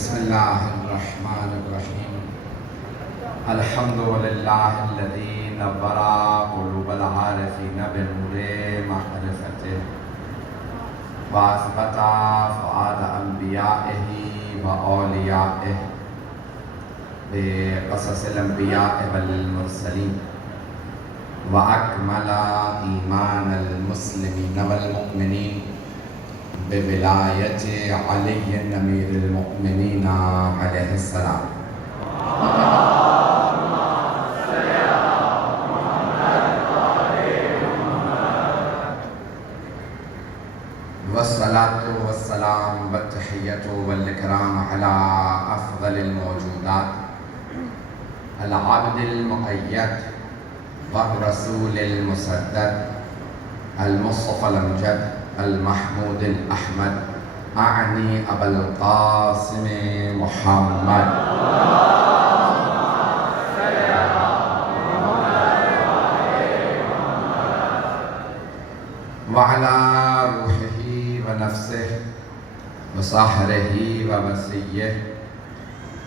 بسم اللہ الرحمن الرحیم الحمد للہ الذی نور قلوب العارفین بنور معرفته واثبت فؤاد انبیائہ و اولیائہ بقصص الانبیاء والمرسلین واکمل ایمان المسلمین والمؤمنین بولایت علی امیر المؤمنین علیہ السلام والصلاة والسلام والتحیۃ والاکرام علی افضل الموجودات العبد المؤید والرسول المسدد المصطفى الامجد المحمود الأحمد أعني أبا القاسم محمد وعلى روحه ونفسه وصهره ووصيه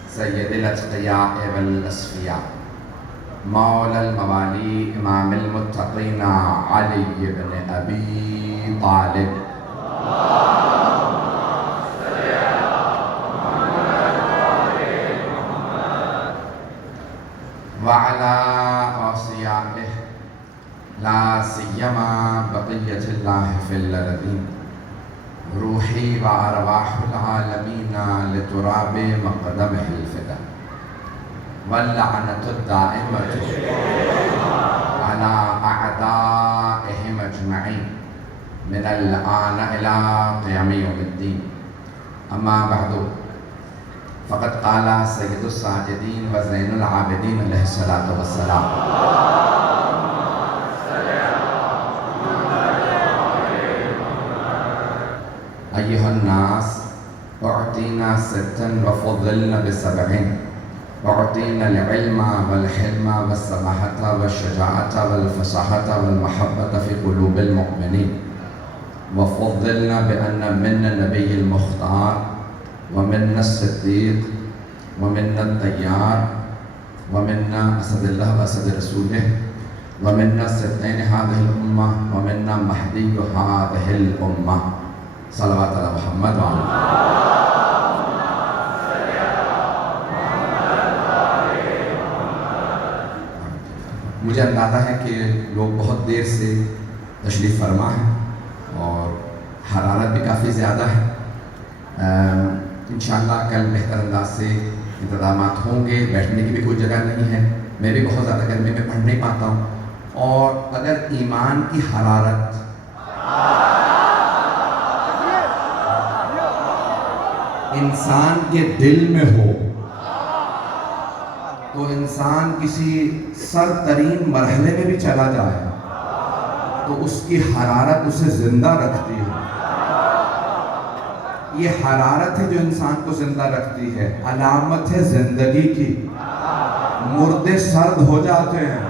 سيد الأتقياء والأصفياء مولى الموالي إمام المتقين علي بن أبي طالب وعلى أوصيائه لا سيما بقية الله في الأرضين روحي وأرواح العالمين لتراب مقدمه الفدا واللعنة الدائمة على أعدائهم أجمعين من الآن إلى قيام يوم الدين أما بعد فقد قال سيد الساجدين وزين العابدين عليه الصلاة والسلام أيها الناس أعطينا ستا وفضلنا بسبعين أعطينا العلم والحلم والسماحة والشجاعة والفصاحة والمحبة في قلوب المؤمنين وفضلنا بأن منا النبي المختار ومنا الصديق ومنا الطيار ومنا أسد الله وأسد رسوله ومنا سبطين هذه الأمة ومنا مهدي هذه الأمة صلوات على محمد وعلى مجھے اندازہ ہے کہ لوگ بہت دیر سے تشریف فرما ہیں اور حرارت بھی کافی زیادہ ہے. انشاءاللہ کل بہتر انداز سے انتظامات ہوں گے. بیٹھنے کی بھی کوئی جگہ نہیں ہے. میں بھی بہت زیادہ گرمی میں پڑھ نہیں پاتا ہوں. اور اگر ایمان کی حرارت انسان کے دل میں ہو تو انسان کسی سر ترین مرحلے میں بھی چلا جائے تو اس کی حرارت اسے زندہ رکھتی ہے. یہ حرارت ہے جو انسان کو زندہ رکھتی ہے. علامت ہے زندگی کی. مردے سرد ہو جاتے ہیں.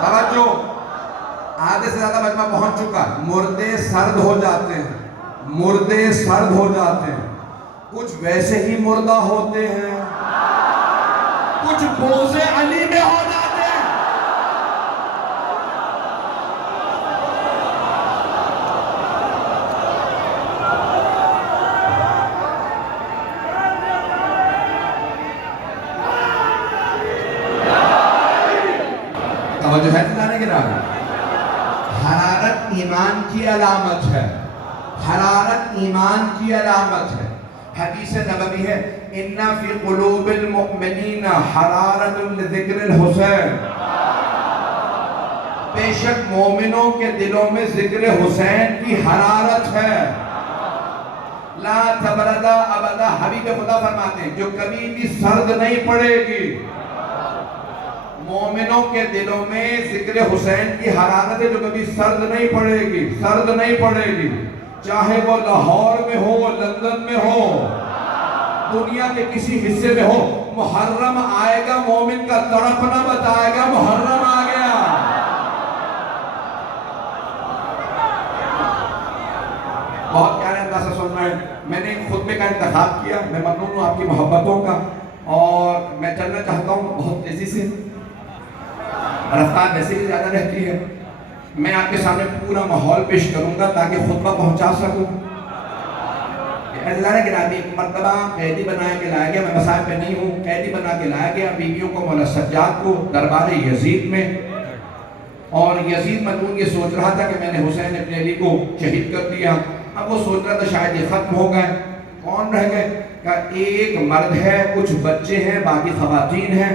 توجہ, آدھے سے زیادہ مجمع پہنچ چکا. مردے سرد ہو جاتے ہیں. مردے سرد ہو جاتے ہیں. کچھ ویسے ہی مردہ ہوتے ہیں, کچھ بوز علی میں ہو جاتے ہیں. توجہ ہے تلانے کے راہ. حرارت ایمان کی علامت ہے. حرارت ایمان کی علامت ہے. حدیث نبوی ہے ان فی قلوب المؤمنین حرارت لذکر الحسین. بے شک مومنوں کے دلوں میں ذکر حسین کی حرارت ہے. لا تبردا ابدا. حبیب خدا فرماتے ہیں جو کبھی بھی سرد نہیں پڑے گی. مومنوں کے دلوں میں ذکر حسین کی حرارت ہے جو کبھی سرد نہیں پڑے گی. سرد نہیں پڑے گی. چاہے وہ لاہور میں ہو, لندن میں ہو, دنیا کے کسی حصے میں ہو. محرم آئے گا, مومن کا تڑپنا بتائے گا محرم آ گیا. باقاعدہ سے سننا ہے. میں نے خطبے کا انتخاب کیا, میں ممنون ہوں آپ کی محبتوں کا, اور میں چلنا چاہتا ہوں بہت تیزی سے, رفتار ویسے بھی زیادہ رہتی ہے. میں آپ کے سامنے پورا ماحول پیش کروں گا تاکہ خطبہ پہنچا سکوں. اللہ گرامی, ایک مرتبہ قیدی بنا کے لایا گیا, میں مسائل پہ نہیں ہوں, قیدی بنا کے لایا گیا بیویوں کو, مولا سجاد کو, دربار یزید میں. اور یزید ملعون یہ سوچ رہا تھا کہ میں نے حسین ابن علی کو شہید کر دیا. اب وہ سوچ رہا تھا شاید یہ ختم ہو گئے. کون رہ گئے؟ کہ ایک مرد ہے, کچھ بچے ہیں, باقی خواتین ہیں.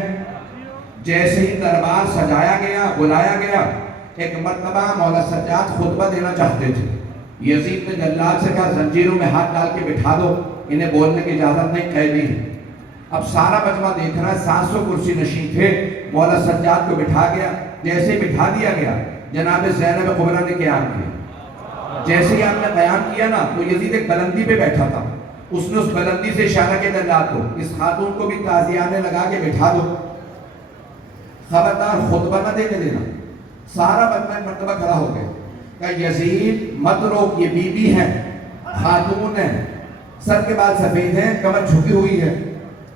جیسے ہی دربار سجایا گیا, بلایا گیا, ایک مرتبہ مولا سجاد خطبہ دینا چاہتے تھے. یزید نے جلاد سے کہا زنجیروں میں ہاتھ ڈال کے بٹھا دو, انہیں بولنے کی اجازت نہیں, قیدی ہے. اب سارا مجمع دیکھ رہا ہے, 700 کرسی نشین تھے. مولا سجاد کو بٹھا گیا. جیسے ہی بٹھا دیا گیا, جناب زینب کبریٰ نے قیام کیا. جیسے ہی آپ نے قیام کیا نا, تو یزید ایک بلندی پہ بیٹھا تھا. اس نے اس بلندی سے اشارہ کیا جلاد کو, اس خاتون کو بھی تازیانے لگا کے بٹھا دو, خبردار خطبہ نہ دینے دینا. سارا مجمع مرتبہ کھڑا ہو گیا کہ یزید مت روک, یہ بی بی ہیں, خاتون ہیں, سر کے بال سفید ہیں, کمر جھکی ہوئی ہے.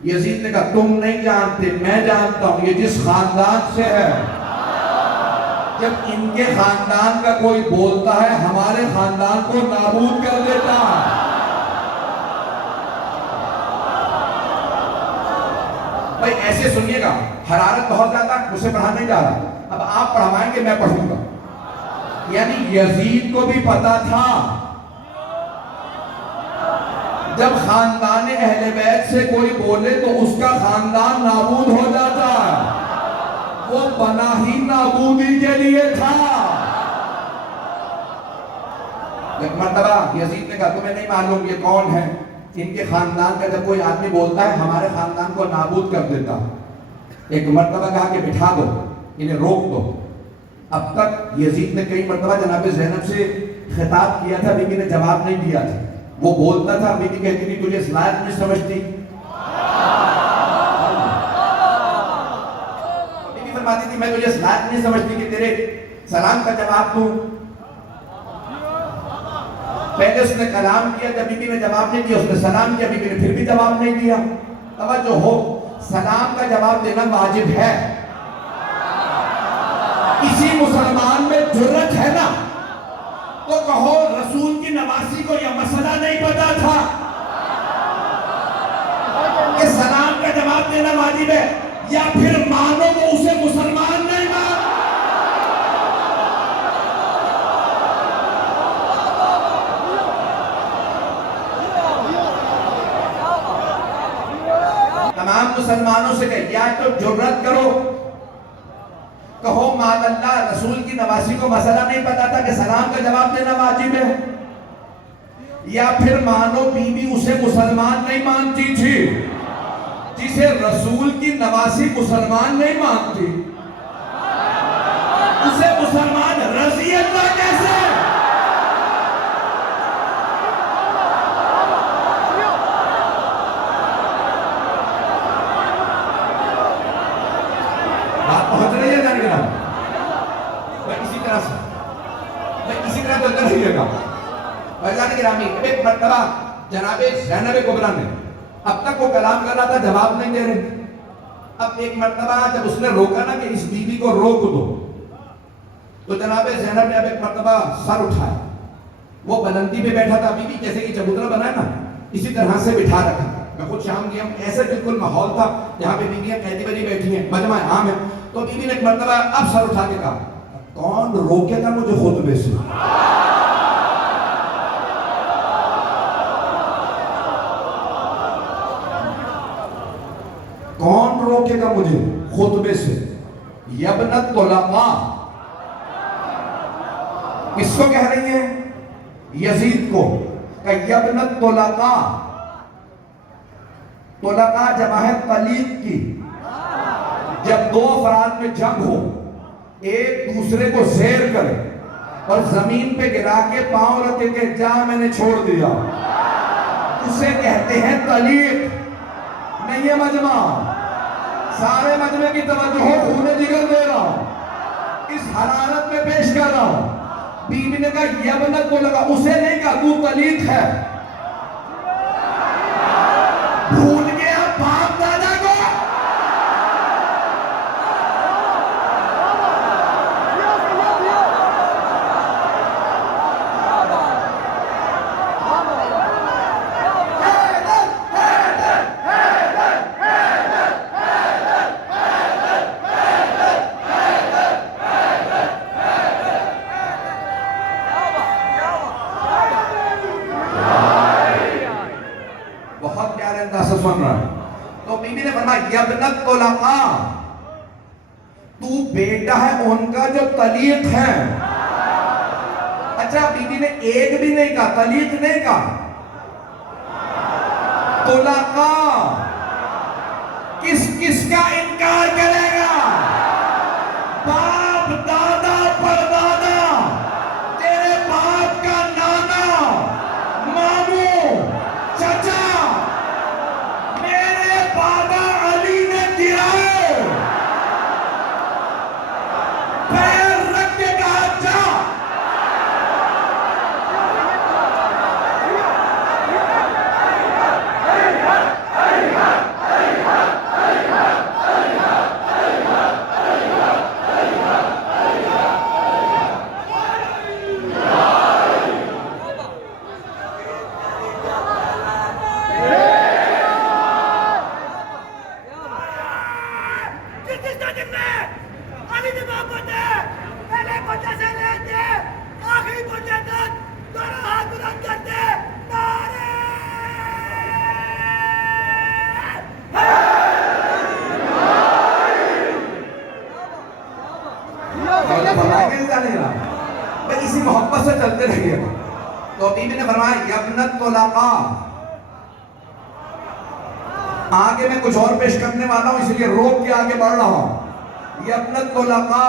یزید نے کہا تم نہیں جانتے, میں جانتا ہوں یہ جس خاندان سے ہے. جب ان کے خاندان کا کوئی بولتا ہے, ہمارے خاندان کو نابود کر دیتا ہے. بھائی ایسے سنیے گا, حرارت بہت زیادہ, مجھ سے پڑھا نہیں جا رہا, اب آپ پڑھوائیں گے, میں پڑھوں گا. یعنی یزید کو بھی پتا تھا جب خاندان اہل بیت سے کوئی بولے تو اس کا خاندان نابود ہو جاتا ہے. وہ بنا ہی نابودی کے لیے تھا. ایک مرتبہ یزید نے کہا تمہیں نہیں معلوم یہ کون ہے؟ ان کے خاندان کا جب کوئی آدمی بولتا ہے ہمارے خاندان کو نابود کر دیتا. ایک مرتبہ کہا کہ بٹھا دو, انہیں روک دو. اب تک یزید نے کئی مرتبہ جناب زینب سے خطاب کیا تھا, بی بی نے جواب نہیں دیا تھا. وہ بولتا تھا, بی بی کہتی تھی تجھے اس لائق نہیں سمجھتی. بی بی فرماتی تھی میں تجھے اس لائق نہیں سمجھتی کہ تیرے سلام کا جواب دوں. پہلے اس نے کلام کیا, جب بی بی نے جواب نہیں دیا, اس نے سلام کیا, بی بی نے پھر بھی جواب نہیں دیا. توجہ ہو, سلام کا جواب دینا واجب ہے. کسی مسلمان میں جرت ہے نا تو کہو رسول کی نواسی کو یہ مسئلہ نہیں پتا تھا کہ سلام کا جواب دینا واجب ہے, یا پھر مانو وہ اسے مسلمان نہیں مان. تمام مسلمانوں سے کہ یا تو جرت کرو, کہو ماد اللہ رسول کی نواسی کو مسئلہ نہیں پتا تھا کہ سلام کا جواب دینا واجب ہے, یا پھر مانو بی بی اسے مسلمان نہیں مانتی تھی. جسے رسول کی نواسی مسلمان نہیں مانتی, اسے مسلمان رضی اللہ کیسے؟ بات پہنچ رہی ہے جانگرہ, میں اسی طرح تو اندر رہیے گا. بھائیان گرامی, ایک مرتبہ جناب زینب کبریٰ نے, اب تک وہ کلام کر رہا تھا, جواب نہیں دے رہے. اب ایک مرتبہ جب اس نے روکا نا کہ اس بی بی کو روک دو, تو جناب زینب نے اب ایک مرتبہ سر اٹھایا. وہ بلندی پہ بیٹھا تھا, بی بی جیسے کہ چبوترا بنا ہے نا, اسی طرح سے بٹھا رکھا. میں خود شام گیا, ایسے بالکل ماحول تھا جہاں پہ بیویاں قیدی بنی بیٹھی ہیں, مجمع عام ہے. تو بی بی نے ایک مرتبہ اب سر اٹھا کے کہا کون روکے گا مجھے خطبے سے؟ کون روکے گا مجھے خطبے سے؟ یبنت طلقاء, کس کو کہہ رہی ہیں؟ یزید کو. کہ یبنت طلقاء, طلقاء جمع ہے طلیق کی. جب دو افراد میں جنگ ہو, ایک دوسرے کو زیر کرے اور زمین پہ گرا کے پاؤں رکھے کہ جا میں نے چھوڑ دیا, اسے کہتے ہیں طلیق. نہیں ہے مجمع, سارے مجمع کی توجہ ہو, خون جگر دے رہا ہوں, اس حرارت میں پیش کر رہا ہوں. بیوی نے کہا یبنت کو لگا, اسے نہیں کہا تو طلیق ہے؟ بھول گیا باپ دادا کو؟ بہت پیارے انداز سے سن رہا ہے. تو بیوی نے فرمایا یبنت طلقا، تو بیٹا ہے ان کا جو طلیق ہے. اچھا بیوی نے ایک بھی نہیں کہا، طلیق نہیں کہا، طلقا. کس کس کا انکار کرے گا؟ باپ دادا پردادا، تیرے باپ کا نانا، ماموں، چچا، میرے بابا علی نے گرائے، پیر رکھ کے کہا جا. اسی محبت سے چلتے رہیے. تو بیوی نے فرمایا یبنت طلقا. آگے میں کچھ اور پیش کرنے والا ہوں، اس لیے روک کے آگے بڑھ رہا ہوں. یبنت طلقا،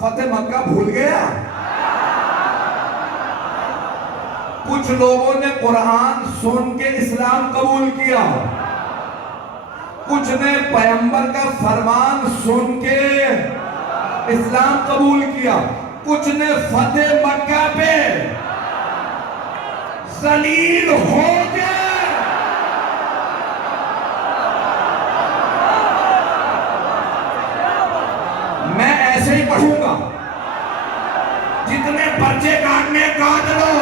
فتح مکہ بھول گیا؟ کچھ لوگوں نے قرآن سن کے اسلام قبول کیا، کچھ نے پیغمبر کا فرمان سن کے اسلام قبول کیا، کچھ نے فتح مکہ پہ ذلیل ہو گئے. میں ایسے ہی پڑھوں گا، جتنے پرچے کاٹنے کاٹ لو.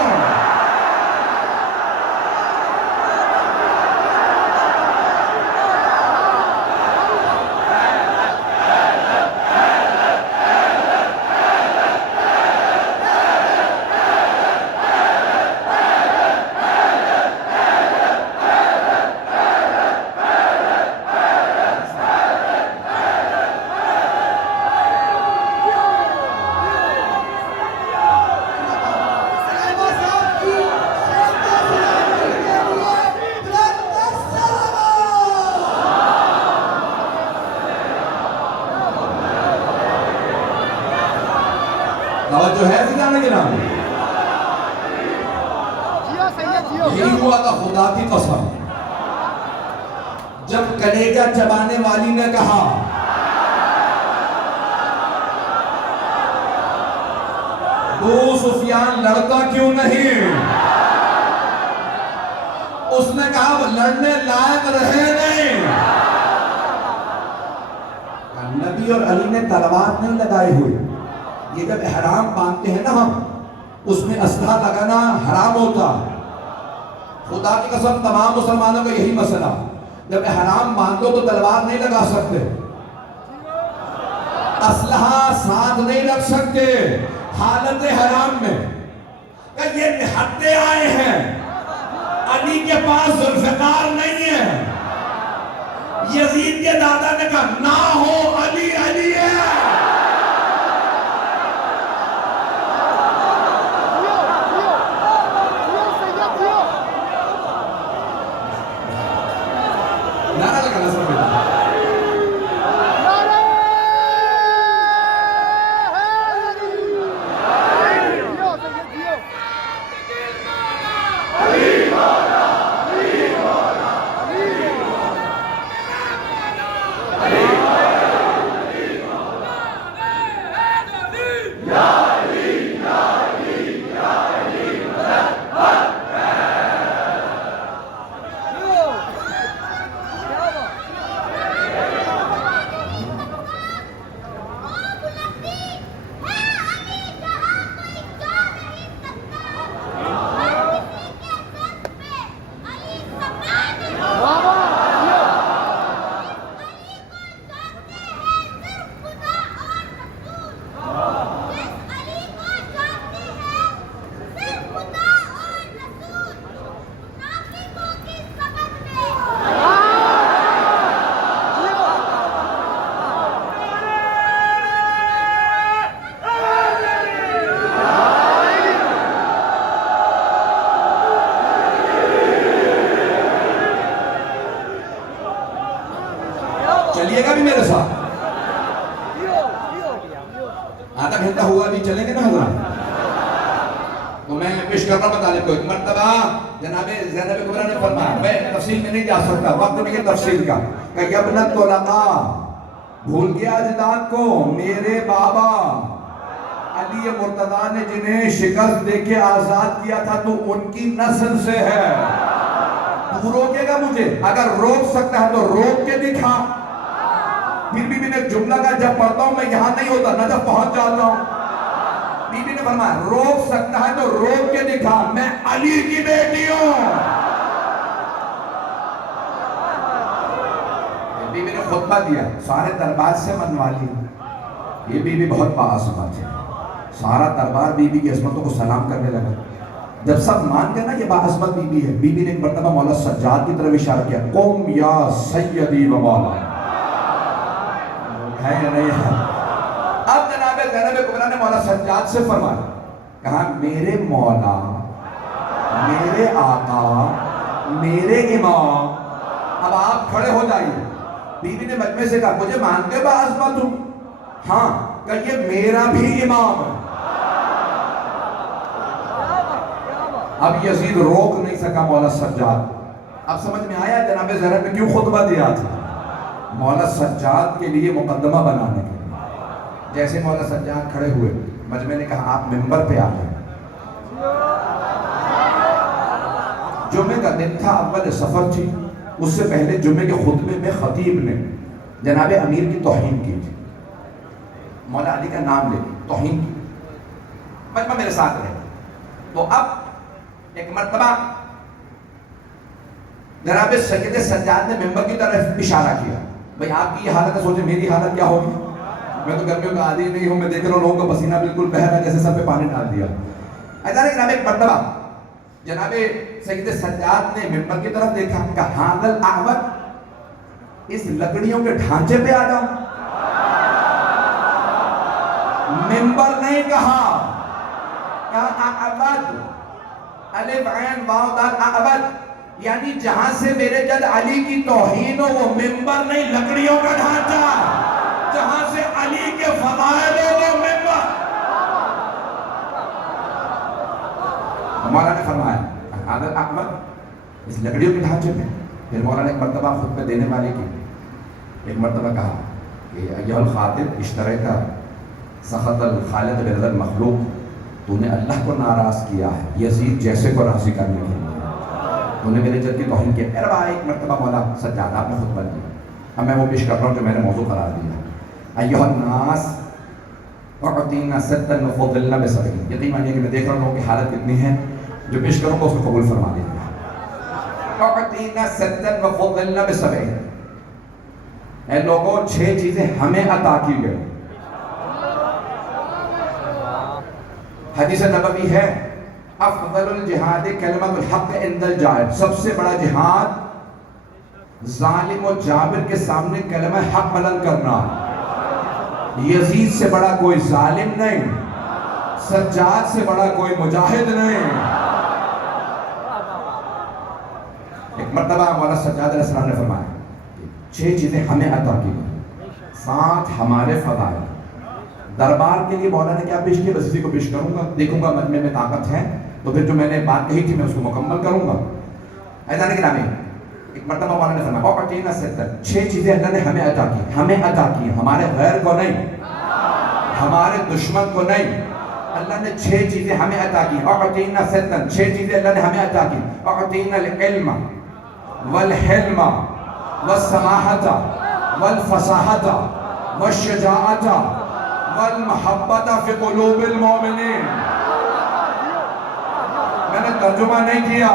جو ہے جانے کے نام یہی ہوا تھا. خدا کی قسم جب کلیجہ چبانے والی نے کہا ابو سفیان لڑتا کیوں نہیں، اس نے کہا وہ لڑنے لائق رہے نہیں. نبی اور علی نے تلوار نہیں لگائی ہوئی. یہ جب احرام باندھتے ہیں نا ہم، اس میں اسلحہ لگانا حرام ہوتا. خدا کی قسم تمام مسلمانوں کا یہی مسئلہ، جب احرام باندھو تو تلوار نہیں لگا سکتے، اسلحہ ساتھ نہیں رکھ سکتے حالت حرام میں. کہ یہ نہتے آئے ہیں، علی کے پاس ذوالفقار نہیں ہے. یزید کے دادا نے کہا نہ ہو، علی علی ہے. پیش کرنا مطالب کو. ایک مرتبہ جناب زینب کبریٰ نے فرمایا, میں تفصیل میں نہیں جا سکتا, وقت نہیں ہے تفصیل کا, کہ یبنت طلقاء, بھول گیا اجداد کو, میرے بابا علی مرتضیٰ نے جنہیں شکست دے کے آزاد کیا تھا تو ان کی نسل سے ہے. تو روکے گا مجھے؟ اگر روک سکتا ہے تو روک کے دکھا. پھر بی بی نے جملہ کا جب پڑھتا ہوں میں یہاں نہیں ہوتا, نجف پہنچ جاتا ہوں. بی بی نے فرمایا روک سکتا ہے تو روک کے دکھا, میں علی کی بیٹی ہوں. بی بی نے خطبہ دیا, سارے دربار سے منوا لی. یہ بی بی بہت باعظمت ہے. سارا دربار بی بی کی عظمتوں کو سلام کرنے لگا. جب سب مان گئے نا یہ باعظمت بی بی ہے, بی بی نے ایک مرتبہ مولا سجاد کی طرف اشارہ کیا, قم یا سیدی و مولا. ہے یا نہیں ہے؟ اب جناب زینب کبریٰ نے مولا سجاد سے فرمایا, کہا میرے مولا, میرے آقا, میرے امام, اب آپ کھڑے ہو جائیے. بی بی نے مجمع سے کہا مجھے مان کے باعظمت ہوں, ہاں, کہ یہ میرا بھی امام ہے. اب یزید روک نہیں سکا مولا سجاد. اب سمجھ میں آیا جناب زینب نے کیوں خطبہ دیا تھا؟ مولا سجاد کے لیے مقدمہ بنانے کے لیے. جیسے مولا سجاد کھڑے ہوئے, مجمع نے کہا آپ منبر پہ آ جائیں. جمعے کا دن تھا, اول سفر تھی. اس سے پہلے جمعے کے خطبے میں خطیب نے جناب امیر کی توہین کی تھی, مولا علی کا نام لے توہین کی. مجمع میرے ساتھ رہے. تو اب ایک مرتبہ جناب سید سجاد نے منبر کی طرف اشارہ کیا, بھئی آپ کی یہ حالت ہے, سوچیں میری حالت کیا ہوگی. میں تو گرمیوں کا عادی نہیں ہوں, میں دیکھ رہا ہوں لوگوں کا پسینہ بالکل بہہ رہا ہے جیسے سب پہ پانی ڈال دیا. ایسا نہیں, جناب ایک مرتبہ جناب سید سجاد نے منبر کی طرف دیکھا, کہا حاضر احمد, اس لکڑیوں کے ڈھانچے پہ آ جاؤں. منبر نہیں کہا, کہا احمد, الف عین واو دال احمد, یعنی جہاں سے میرے جد علی کی توہین ہو وہ منبر نہیں لکڑیوں کا ڈھانچہ, جہاں سے علی کے فضائل ہو وہ منبر. مولا نے فرمایا حضرت احمد اس لکڑیوں کے ڈھانچے پہ. پھر مولا نے ایک مرتبہ خطبہ دینے والے کی ایک مرتبہ کہا کہ ایھا الخاطب اشتریت سخط الخالق برضا المخلوق, تو نے اللہ کو ناراض کیا ہے یزید جیسے کو راضی کرنے کے لیے, تو نے میرے جد کی توہین کی. میرا بھائی ایک مرتبہ مولا سجاد آپ نے خطبہ دیا, اب میں وہ پیش کر رہا ہوں جو میں نے موضوع قرار دیا. ایھا الناس اعطینا ستا وفضلنا بسبعین. یقین مانیے کہ میں دیکھ رہا ہوں کہ حالت کتنی ہے, جو پیش کروں گا اس کو قبول فرما لیجیے. اعطینا ستا وفضلنا بسبعین, اے لوگوں 6 چیزیں ہمیں عطا کی گئی. حدیث نبوی ہے, افضل الجہاد کلمۃ الحق عند الجاہد, سب سے بڑا جہاد ظالم و جابر کے سامنے کلمہ حق بلند کرنا. یزید سے بڑا کوئی ظالم نہیں, سجاد سے بڑا کوئی مجاہد نہیں. ایک مرتبہ مولا سجاد علیہ السلام نے فرمایا 6 چیزیں ہمیں عطا کی گئی, 7 ہمارے فضائل. دربار کے لیے مولا نے کیا پیش کیا, بس اسی کو پیش کروں گا, دیکھوں گا مجمع میں طاقت ہے تو پھر جو میں نے بات کہی تھی میں اس کو مکمل کروں گا. ایسا نہیں کہ ایک مرتبہ مولا نے فرمایا اعطینا ستا, 6 چیزیں اللہ نے ہمیں عطا کی, ہمیں عطا کی, ہمارے غیر کو نہیں, ہمارے دشمن کو نہیں. اللہ نے 6 چیزیں ہمیں عطا کی. اعطینا ستا, 6 چیزیں اللہ نے ہمیں عطا کی. اعطینا العلم والحلم والسماحت والفصاحت والشجاعت والمحبت فی قلوب المؤمنین. میں نے ترجمہ نہیں کیا,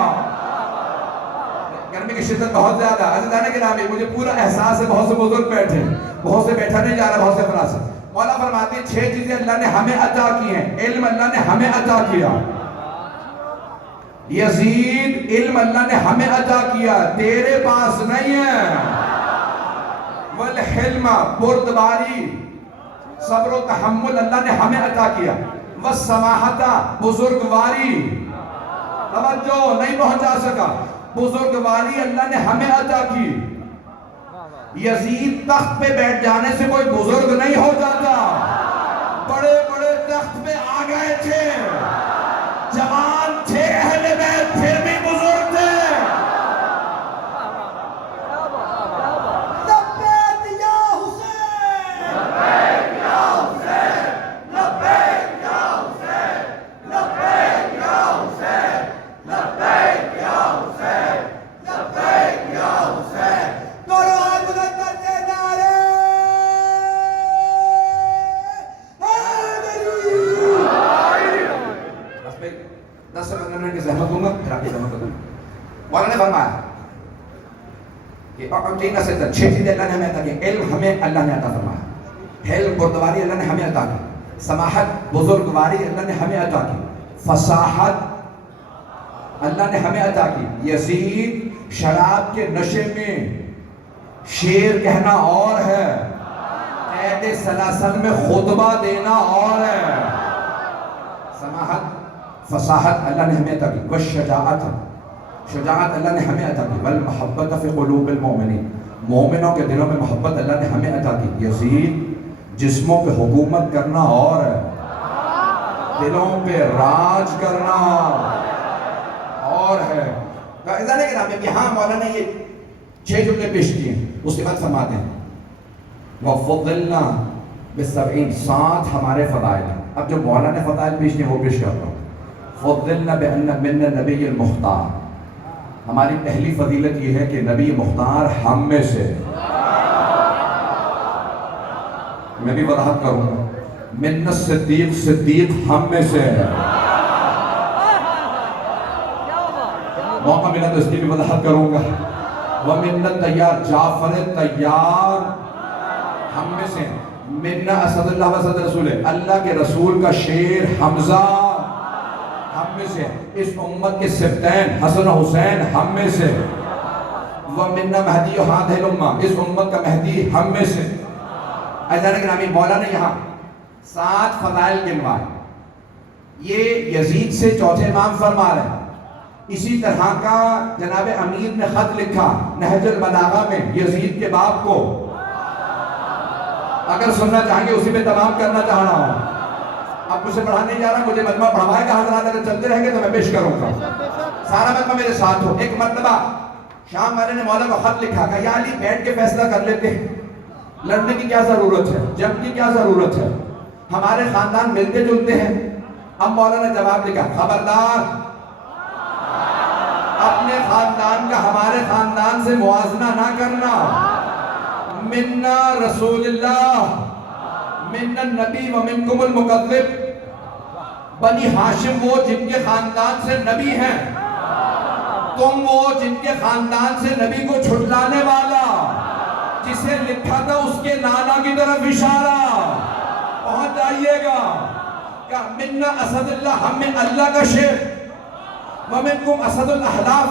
گرمی کی شدت بہت زیادہ. عزیزان گرامی مجھے پورا احساس ہے, بہت سے بزرگ بیٹھے, بہت سے بیٹھا نہیں جا رہا, بہت سے افراد سے. مولا فرماتے ہیں 6 چیزیں اللہ نے ہمیں عطا کی ہیں. علم اللہ نے ہمیں عطا کیا, یزید علم اللہ نے ہمیں عطا کیا, تیرے پاس نہیں ہے. والحلم بردباری, صبر و تحمل اللہ نے ہمیں عطا کیا. والسماحت بزرگواری, توجہ نہیں پہنچا سکا, بزرگواری اللہ نے ہمیں عطا کی. یزید تخت پہ بیٹھ جانے سے کوئی بزرگ نہیں ہو جاتا, بڑے بڑے تخت پہ آ گئے تھے, جوان تھے, کرنے کی زحمت دوں گا، پھر آپ کی زحمت دوں گا. مولانا نے فرمایا کہ اعطینا سے 6 چیزیں اللہ نے ہمیں عطا کی. علم ہمیں اللہ نے عطا فرمایا، حلم بردباری اللہ نے ہمیں عطا کی، سماحت بزرگواری اللہ نے ہمیں عطا کی، فصاحت اللہ نے ہمیں عطا کی. یزید شراب کے نشے میں شعر کہنا اور ہے، قید سلاسل میں خطبہ دینا اور ہے. سماحت فصاحت اللہ نے ہمیں عطا کی، والشجاعت شجاعت اللہ نے ہمیں عطا کی، والمحبت فی قلوب المؤمنین مومنوں کے دلوں میں محبت اللہ نے ہمیں عطا کی. یزید جسموں پہ حکومت کرنا اور ہے، دلوں پہ راج کرنا اور ہے. یہاں مولانا نے یہ 6 جملے پیش کیے ہیں، اس کے بعد فرماتے ہیں وَفُضِّلْنَا بِالسَّبْعِينَ 7 ہمارے فضائل ہیں. اب جو مولانا نے فضائل پیش کیے وہ پیش کرتا ہوں. فُضِّلْنَا بِأَنَّ مِنَّ النَّبِيِّ الْمُخْتَارِ ہماری پہلی فضیلت یہ ہے کہ نبی مختار ہم میں سے. میں بھی وضاحت کروں گا. مِنَّ الصِّدِّيقِ صدیق ہم میں سے ہے. موقع ملا تو اس کی بھی وضاحت کروں گا. وَمِنَّ الطَّيَّارِ جعفر طیار ہم میں سے. مِنَّ اسد اللہ واسد رسول اللہ کے رسول کا شیر حمزہ ہم میں سے. اس امت کے سبتین حسن و حسین ہم میں سے. وَمِنَّ مہدی هَذِهِ الْأُمَّةِ اس امت کا مہدی ہم میں سے. عزیزان گرامی مولانا نے یہاں 7 فضائل گنوائے. یہ یزید سے چوتھے امام فرما رہے ہیں. اسی طرح کا جناب امیر نے خط لکھا نہج البلاغہ میں یزید کے باپ کو. اگر سننا چاہیں گے اسی میں تمام کرنا چاہ رہا ہوں. اب مجھے پڑھانے نہیں جا رہا، مجھے مجمع پڑھوائے گا حضرات. اگر چلتے رہیں گے تو میں پیش کروں گا. سارا مجمع میرے ساتھ ہو. ایک مرتبہ شام والے نے مولانا کو خط لکھا کہ یا علی بیٹھ کے فیصلہ کر لیتے ہیں، لڑنے کی کیا ضرورت ہے، جنگ کی کیا ضرورت ہے، ہمارے خاندان ملتے جلتے ہیں. اب مولانا نے جواب لکھا خبردار اپنے خاندان کا ہمارے خاندان سے موازنہ نہ کرنا. منا رسول اللہ من النبی ومنکم المکذب. بنی ہاشم وہ جن کے خاندان سے نبی ہیں، تم وہ جن کے خاندان سے نبی کو چھٹلانے والا. جسے لکھا تھا اس کے نانا کی طرف اشارہ. پہنچ جائیے گا کہ منا اسد اللہ ہم میں اللہ کا شیر، وَمِنْكُمْ اسد الاحلاف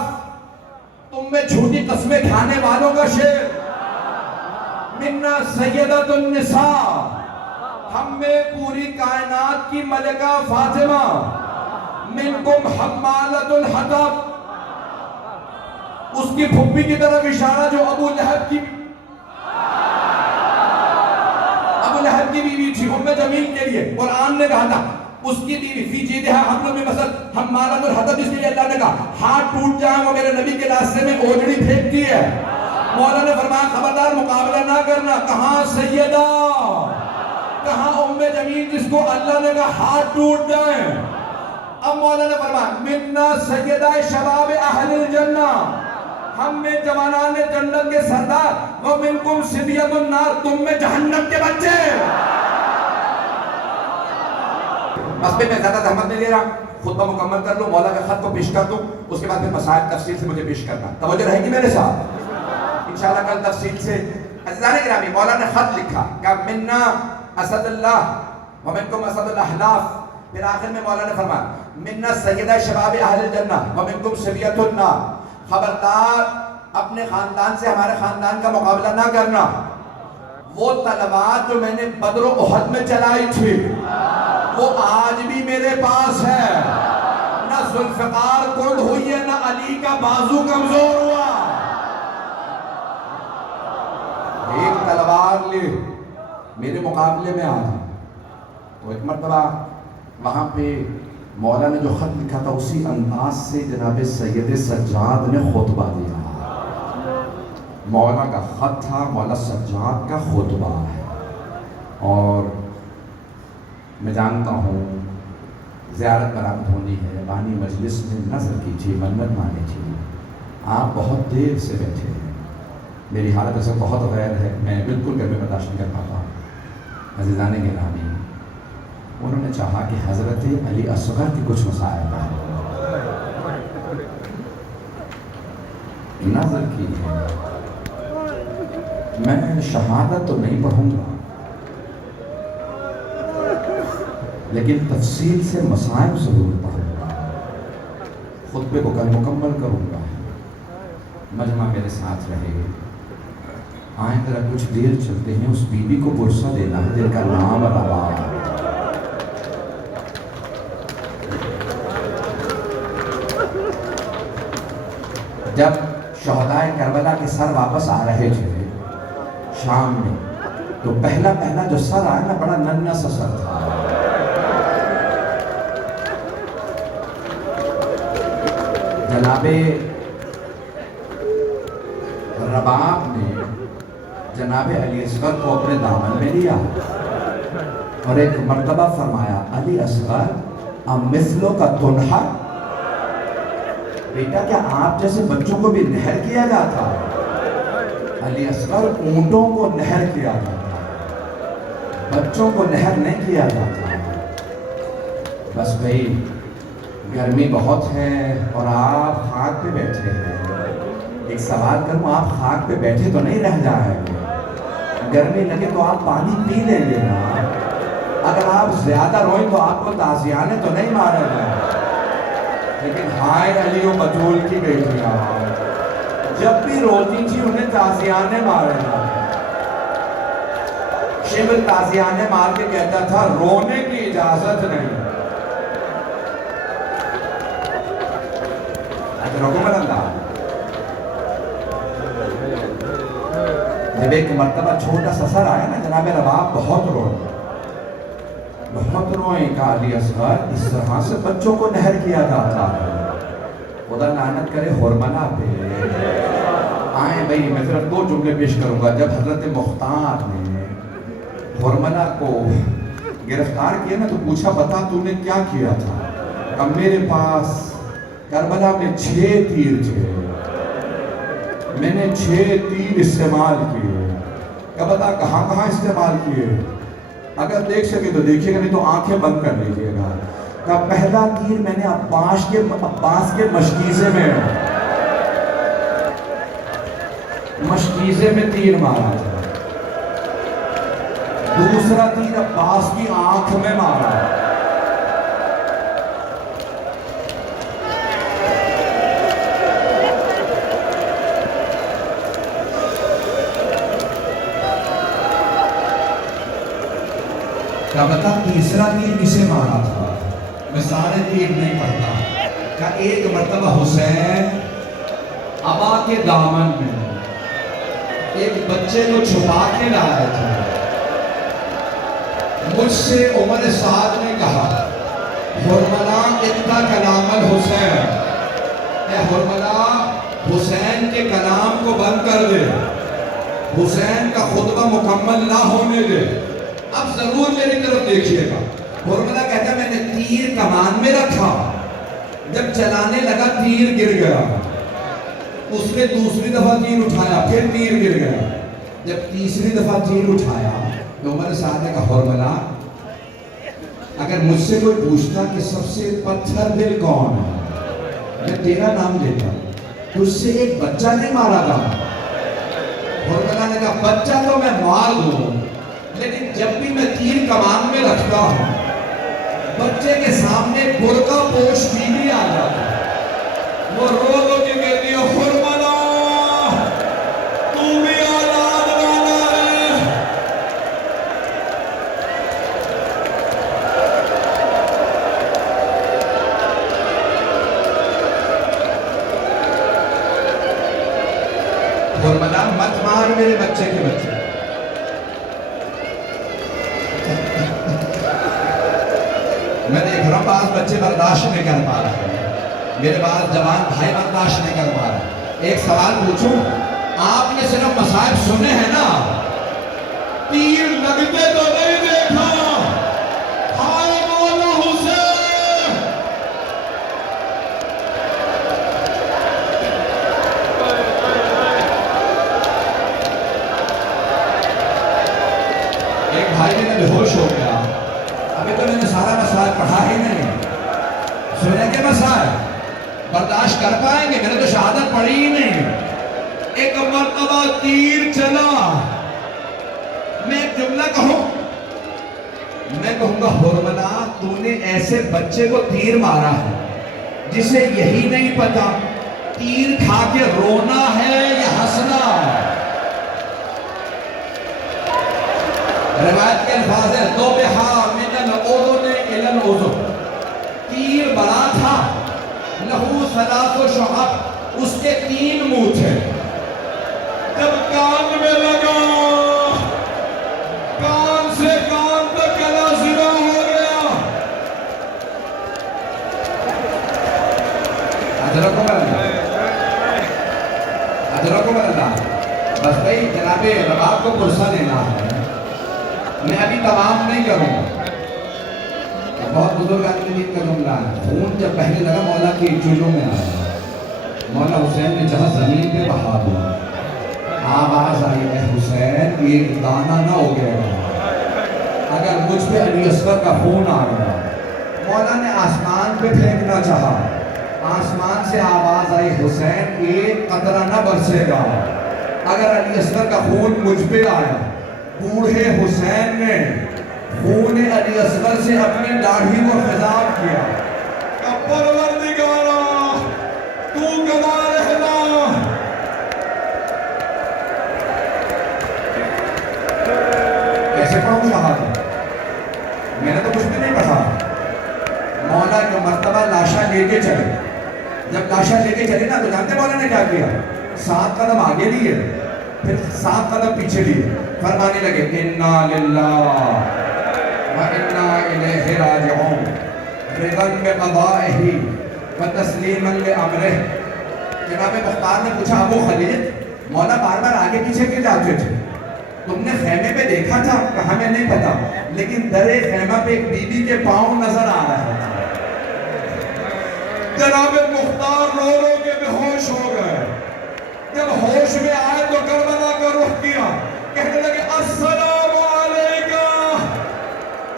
تم میں جھوٹی قسمیں کھانے والوں کا شیر. منا سیدۃ النساء ہم میں پوری کائنات کی ملکہ فاطمہ. منکم حمالۃ الحطب اس کی پھپھی کی طرف اشارہ جو ابو لہب کی بیوی تھی ام جمیل کے لیے قرآن نے کہا تھا اس کی بیوی فی جیدہا حبل من مسد حمالۃ الحطب. اس لیے اللہ نے کہا ہاتھ ٹوٹ جائیں وہ میرے نبی کے راستے میں اوجڑی پھینکتی ہے. مولا نے فرمایا خبردار مقابلہ نہ کرنا. کہاں سیدہ، کہاں ام جمیل جس کو اللہ نے کہا ہاتھ ٹوٹ جائیں. اب مولا نے فرمایا منا سیدہ شباب اہل الجنہ ہم میں جوانان جنت کے سردار. وَمِنْكُمْ صِبْيَةُ النَّارِ تم میں جہنم کے بچے. بس میں زیادہ زحمت نہیں لے رہا، خطبہ مکمل کر لوں، مولا کے خط کو پیش کر دوں، اس کے بعد پھر مسائل تفصیل سے مجھے پیش کرنا. توجہ رہے گی میرے ساتھ انشاءاللہ کل تفصیل سے. عزیزان گرامی مولا نے خط لکھا کہ منا اسد اللہ ومنکم اسد الاحلاف. پھر آخر میں مولا نے فرمایا منا سیدہ شباب اہل الجنہ ومنکم صبیۃ النار. خبردار اپنے خاندان سے ہمارے خاندان کا مقابلہ نہ کرنا. وہ تلوار جو میں نے بدر و احد میں چلائی تھی وہ آج بھی میرے پاس ہے. نہ ذوالفقار کڑ ہوئی ہے، نہ علی کا بازو کمزور ہوا. ایک تلوار لے میرے مقابلے میں آ جائے. تو ایک مرتبہ وہاں پہ مولا نے جو خط لکھا تھا اسی انداز سے جناب سید سجاد نے خطبہ دیا. مولا کا خط تھا، مولا سجاد کا خطبہ ہے. اور میں جانتا ہوں زیارت برآمد ہونی ہے، بانی مجلس میں نظر کی تھی، منت مانی تھی. آپ بہت دیر سے بیٹھے ہیں، میری حالت ایسا بہت غیر ہے، میں بالکل گھر میں برداشت نہیں کر پاتا. عزیزان گرامی انہوں نے چاہا کہ حضرت علی اصغر کے کچھ مسائل ہیں. نظر کی ہے. میں شہادت تو نہیں پڑھوں گا لیکن تفصیل سے مصائب ضرور پڑھوں گا. خطبے کو کل مکمل کروں گا. مجمع میرے ساتھ رہے گی. آئیں ذرا کچھ دیر چلتے ہیں. اس بی بی کو برسہ دینا ہے جن کا نام روا. جب شہدائے کربلا کے سر واپس آ رہے تھے شام میں تو پہلا جو سر آیا نا بڑا ننھا سا سر تھا. جناب رباب نے جناب علی اصغر کو اپنے دامن میں لیا اور ایک مرتبہ فرمایا علی اصغر مثلوں کا تنہا. بیٹا کیا آپ جیسے بچوں کو بھی نہر کیا جاتا؟ علی اصغر اونٹوں کو نہر کیا جاتا، بچوں کو نہر نہیں کیا جاتا. بس بھئی گرمی بہت ہے اور آپ خاک پہ بیٹھے ہیں. ایک سوال کروں، آپ خاک پہ بیٹھے تو نہیں رہ جائیں گے؟ گرمی لگے تو آپ پانی پی لیں گے نا. اگر آپ زیادہ روئیں تو آپ کو تازیانے تو نہیں مارے گا. لیکن ہائے علی و بطول کی بیٹیاں جب بھی روتی تھی انہیں تازیانے مارے گا. شبر تازیانے مار کے کہتا تھا رونے کی اجازت نہیں. رکمل اللہ. جب ایک مرتبہ چھوٹا سا سر آیا نا جناب رباب بہت روئیں کہا علی اصغر اس طرح سے بچوں کو نہر کیا جاتا ہے. خدا لعنت کرے حرملہ پہ. آئیں بھئی میں صرف 2 جملے پیش کروں گا. جب حضرت مختار نے حرملہ کو گرفتار کیا نا تو پوچھا بتا تو نے کیا کیا تھا؟ اب میرے پاس کربلا میں 6 تیر تھے، میں نے 6 تیر استعمال کیے. کیا بتا کہاں استعمال کیے؟ اگر دیکھ سکے تو دیکھیے گا نہیں تو آنکھیں بند کر لیجئے گا. کہ پہلا تیر میں نے عباس کے مشکیزے میں تیر مارا تھا. دوسرا تیر عباس کی آنکھ میں مارا. کیا بتا تیسرا تیر کسے مارا تھا؟ میں سارے تیر نہیں پڑھتا. کیا ایک مرتبہ حسین ابا کے دامن میں ایک بچے کو چھپا کے لائے تھے. مجھ سے عمر سعد نے کہا حرملہ اتنا کلام الحسین، اے حرملہ حسین کے کلام کو بند کر دے، حسین کا خطبہ مکمل نہ ہونے دے. اب ضرور میری طرف دیکھیے گا. حرملہ کہتا ہے میں نے تیر کمان میں رکھا، جب چلانے لگا تیر گر گیا. اس نے دوسری دفعہ تیر اٹھایا، پھر تیر گر گیا. جب تیسری دفعہ تیر اٹھایا تو عمر سعد نے کہا حرملہ اگر مجھ سے کوئی پوچھتا کہ سب سے پتھر دل کون ہے میں تیرا نام لیتا، تجھ سے ایک بچہ نہیں مارا تھا. حرملہ نے کہا بچہ تو میں مار دوں لیکن جب بھی میں تیر کمان میں رکھتا ہوں بچے کے سامنے برقع پوش بیوی آ جاتا ہے. وہ رو کے کہتی ہے حرملہ تو بھی اولاد والا ہے. حرملہ مت مار میرے بچے کے بچے. میں دیکھ رہا ہوں بعض بچے برداشت نہیں کر پا رہے ہیں، میرے بعض جوان بھائی برداشت نہیں کر پا رہے. ایک سوال پوچھوں، آپ نے صرف مصائب سنے ہیں نا، تیر لگتے تو نہیں دیکھا؟ ہائے مولا حسین. ایک بھائی میرا بے ہوش ہو گیا. ابھی تو میں نے سارا مسائل پڑھا ہی نہیں. سنے کے مسائل برداشت کر پائیں گے؟ میں نے تو شہادت پڑھی ہی نہیں. ایک مرتبہ تیر چلا. میں ایک جملہ کہوں, میں کہوں گا حرملا تو نے ایسے بچے کو تیر مارا ہے جسے یہی نہیں پتا تیر کھا کے رونا ہے یا ہنسنا. روایت کے الفاظ ہے ذبح من الاذن الى الاذن, تیر بڑا تھا, لہو ثلاث شعب, اس کے 3 منہ تھے. جب کان میں لگا, کان سے کان تک گلا ذرا ہو گیا. اجرکم اللہ. بس بھائی جناب رباب کو پرسہ دینا ہے, میں ابھی تمام نہیں کروں گا. بہت بزرگ آدمی کا جملہ ہے, خون جب پہلے لگا مولا کی چولوں میں آیا, مولا حسین نے جہاں زمین پہ بہا دیا, آواز آئی اے حسین ایک دانہ نہ ہو گیا اگر مجھ پہ علی اصغر کا خون آ گیا. مولا نے آسمان پہ پھینکنا چاہا, آسمان سے آواز آئی حسین ایک قطرہ نہ برسے گا اگر علی اصغر کا خون مجھ پہ آیا. بوڑھے حسین نے خون علی اصغر سے اپنی داڑھی کو خضاب کیا کہ پروردگارا تو گواہ رہنا. کیسے پڑھوں شہادت؟ میں نے تو کچھ بھی نہیں پڑھا. مولا جو مرتبہ لاشا لے کے چلے, جب لاشا لے کے چلے نا تو جانتے مولا نے کیا کیا؟ 7 قدم آگے لیے, پھر 7 قدم پیچھے لیے, فرمانے لگے انا للہ و انا الیہ راجعون رضا بقضائہ و تسلیما لامرہ. جناب مختار نے پوچھا ابو خلیل مولا بار بار آگے پیچھے کیوں جاتے تھے؟ تم نے خیمے پہ دیکھا تھا؟ کہا میں نہیں پتا, لیکن درے خیمہ پہ ایک بی بی کے پاؤں نظر آ رہا تھا. جناب مختار رو رو کے بے ہوش ہو گئے. جب ہوش میں آئے تو کربلا کا رخ کیا, کہنے لگے السلام علیکہ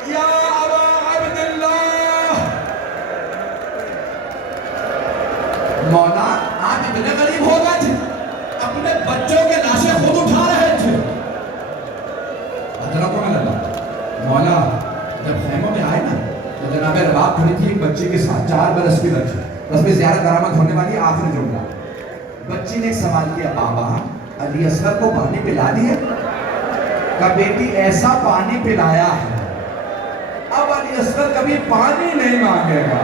یا ابا عبداللہ. مولا آپ اتنے قریب ہو گئے تھے, اپنے بچوں کے لاشیں خود اٹھا رہے تھے. حضرتوں میں لگا مولا جب خیموں میں آئے نا تو جناب رباب کھڑی تھی ایک بچے کے ساتھ, 4 برس کی بچی, بس میں زیادہ کرامت ہونے والی آخری جملہ. بچی نے ایک سوال کیا, بابا علی اصغر کو پانی پلا دیا؟ کہا بیٹی ایسا پانی پلایا ہے اب علی اصغر کبھی پانی نہیں مانگے گا.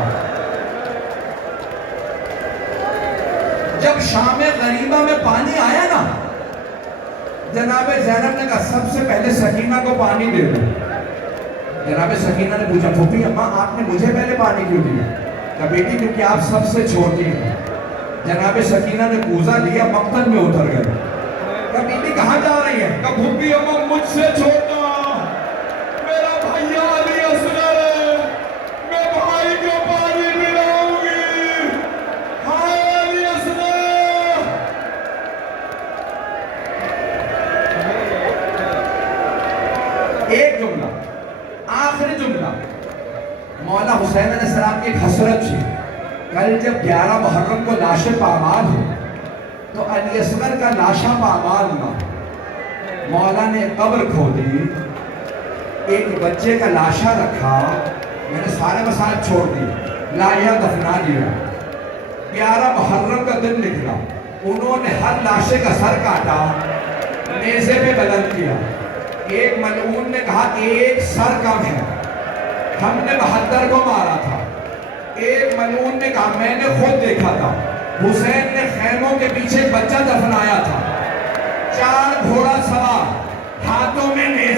جب شام غریبہ میں پانی آیا نا, جناب زینب نے کہا سب سے پہلے سکینہ کو پانی دے دو. جناب سکینہ نے پوچھا پھوپھی اماں آپ نے مجھے پہلے پانی کیوں دیا؟ کہا بیٹی کیونکہ آپ سب سے چھوٹی ہیں. جناب سکینہ نے کوزہ لیا, مقتل میں اتر گئے. کہا بیٹی کہاں جا رہی ہے؟ کہا پھوپھی اماں مجھ سے چھوٹا میرا بھائیا علی اصغر ہے, میں بھائی کو پانی پلاؤں گی. ہائے علی اصغر. ایک جملہ, آخری جملہ. مولا حسین علیہ السلام کی ایک حسرت تھی, کل جب 11 محرم کو لاشیں پامال ہو تو علی اصغر کا لاشا پامال نہ. مولا نے قبر کھودی, ایک بچے کا لاشا رکھا, میں نے سارے مسائل چھوڑ دی, لایا دفنا دیا. 11 محرم کا دن نکلا, انہوں نے ہر لاشے کا سر کاٹا, نیزے پہ بلند کیا. ایک ملعون نے کہا ایک سر کم ہے, ہم نے 72 کو مارا تھا. ایک ملعون نے کہا میں نے خود دیکھا تھا, حسین نے خیموں کے پیچھے بچہ دفنایا تھا. 4 گھوڑا سوار, ہاتھوں میں نیزے